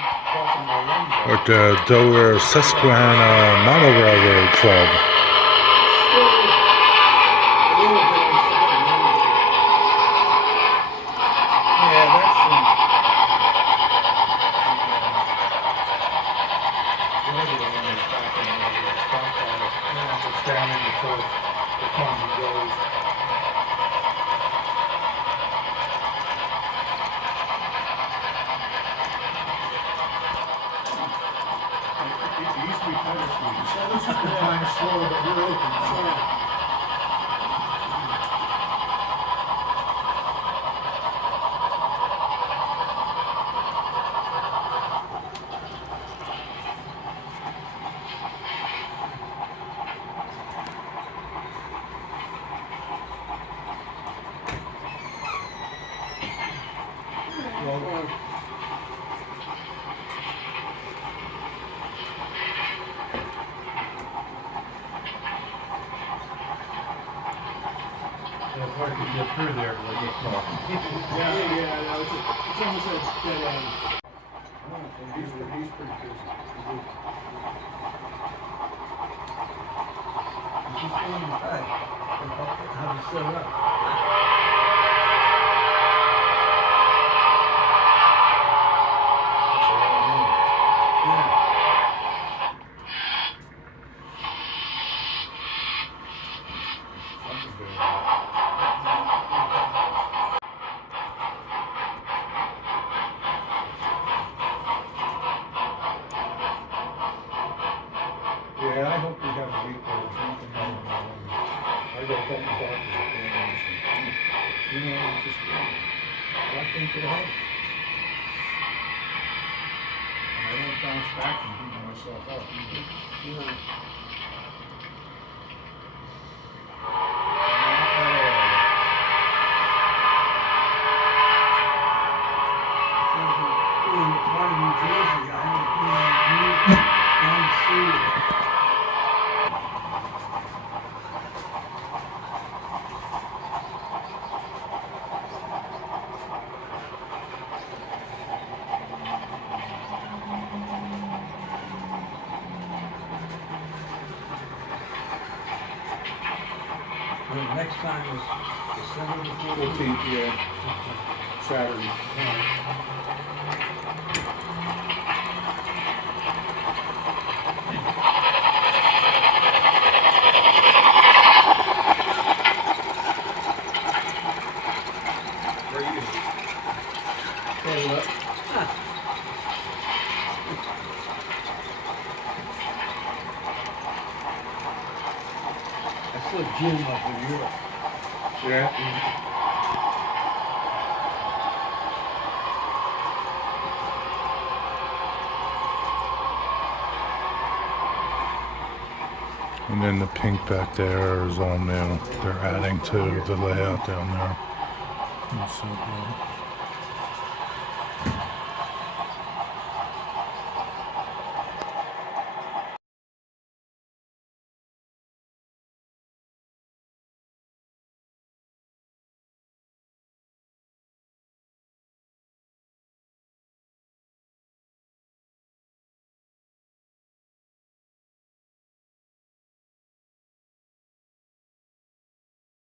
At the Delaware Susquehanna Mono Railroad Club. Down in the turf, it comes and goes. It used to be kind of sweet. So this has been kind of slow, but we're open. So. It's hard to get through there when they get caught. Yeah, it's almost like dead end. He's pretty busy. He's still in the bag. How to set up. Yeah, I hope we have a week where there's nothing going on. I got a couple doctors appointments and, just, I think it'll help. And I don't bounce back from beating myself up either. Next time is December the 14th, yeah. Saturday. Where are you? Stand up. I saw Jim up in Europe. Yeah. And then the pink back there is all new. They're adding to the layout down there. It's so good.